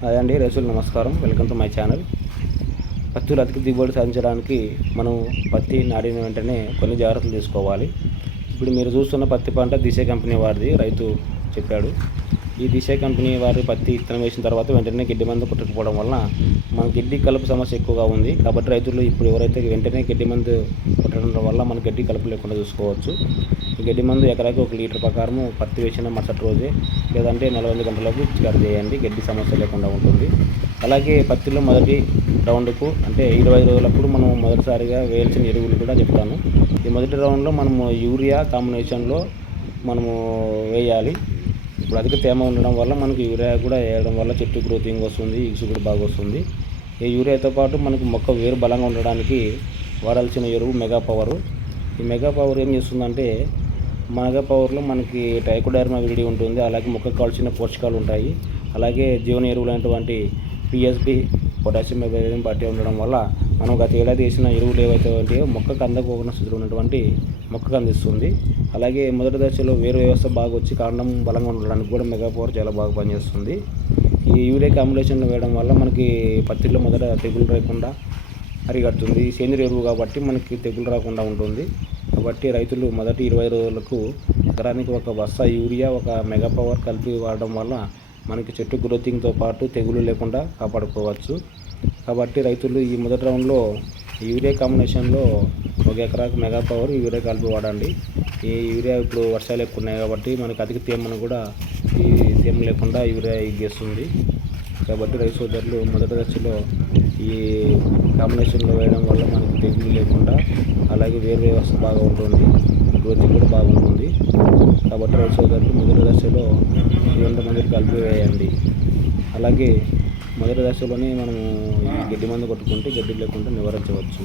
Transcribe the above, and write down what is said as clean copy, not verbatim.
Hi అండి, రైతులు నమస్కారం. Welcome to my channel. పత్తులు అధిక దిగుబడి సాధించడానికి మనం పత్తి నాటిన వెంటనే కొన్ని జాగ్రత్తలు తీసుకోవాలి. ఇప్పుడు మీరు చూస్తున్న పత్తి పంట దిశ కంపెనీ వారిది, రైతు చెప్పాడు. ఈ దిశ కంపెనీ వారి పత్తి విత్తనం వేసిన తర్వాత వెంటనే గడ్డి మందు కొట్టకపోవడం వల్ల మన గడ్డి కలుపు సమస్య ఎక్కువగా ఉంది. కాబట్టి రైతులు ఇప్పుడు ఎవరైతే వెంటనే గడ్డి మందు కొట్టడం వల్ల మన గడ్డి కలుపు లేకుండా చూసుకోవచ్చు. ఈ గడ్డి మందు ఎకరాకి 1 లీటర్ ప్రకారం పత్తి వేసిన మరుసటి రోజే లేదంటే 48 గంటలకు పిచికారీ చేయండి. గడ్డి సమస్య లేకుండా ఉంటుంది. అలాగే పత్తిలో మొదటి రౌండ్కు అంటే 25 రోజులప్పుడు మనం మొదటిసారిగా వేయాల్సిన ఎరువులు కూడా చెప్తాను. ఈ మొదటి రౌండ్లో మనము యూరియా కాంబినేషన్లో మనము వేయాలి. ఇప్పుడు అధిక తేమ ఉండడం వల్ల మనకు యూరియా కూడా వేయడం వల్ల చెట్టు గ్రోతింగ్ వస్తుంది, ఇగుసు కూడా బాగా వస్తుంది. ఈ యూరియాతో పాటు మనకు మొక్క వేరు బలంగా ఉండడానికి వాడాల్సిన ఎరువు మెగా పవర్. ఈ మెగా పవర్ ఏం చేస్తుందంటే, మెగా పవర్లో మనకి ట్రైకోడర్మా విరిడి ఉంటుంది, అలాగే మొక్కకు కావాల్సిన పోషకాలు ఉంటాయి. అలాగే జీవన ఎరువులైనటువంటి పిఎస్పి, పొటాషియం, మెగ్నీషియం పట్టి ఉండడం వల్ల మనం గత ఏడాది వేసిన ఎరువులు ఏవైతే ఉంటాయో మొక్కకు అందకపోకుండా స్థితిలో ఉన్నటువంటి మొక్కకు అందిస్తుంది. అలాగే మొదటి దశలో వేరు వ్యవస్థ బాగా వచ్చి కాండం బలంగా ఉండడానికి కూడా మెగా పవర్ చాలా బాగా పనిచేస్తుంది. ఈ యూరియా కాంబినేషన్లో వేయడం వల్ల మనకి పత్తిలో మొదట తెగులు రాకుండా అరికడుతుంది. సేంద్రియ ఎరువు కాబట్టి మనకి తెగులు రాకుండా ఉంటుంది. కాబట్టి రైతులు మొదటి 20 రోజులకు ఎకరానికి 1 బస్తా యూరియా, 1 మెగా పవర్ కలిపి వాడడం వల్ల మనకి చెట్టు గ్రోతింగ్తో పాటు తెగులు లేకుండా కాపాడుకోవచ్చు. కాబట్టి రైతులు ఈ మొదటి రౌండ్లో యూరియా కాంబినేషన్లో 1 ఎకరాకు మెగా పవర్ యూరియా కలిపి వాడండి. ఈ యూరియా ఇప్పుడు వర్షాలు ఎక్కువ ఉన్నాయి కాబట్టి మనకి అధిక తేమను కూడా ఈ తేమ లేకుండా యూరియా ఇచ్చేస్తుంది. కాబట్టి రైతు సోదరులు మొదటి దశలో ఈ కాంబినేషన్లో వేయడం వల్ల మనకి తెగులు లేకుండా అలాగే వేరు వ్యవస్థ బాగా ఉంటుంది, గ్రోతింగ్ కూడా బాగుంటుంది. కాబట్టి రైతు సోదరులు మొదటి దశలో 2 మందికి కలిపి వేయండి. అలాగే మొదటి దశలోనే మనము గడ్డి మందు కొట్టుకుంటే గడ్డి లేకుండా నివారించవచ్చు.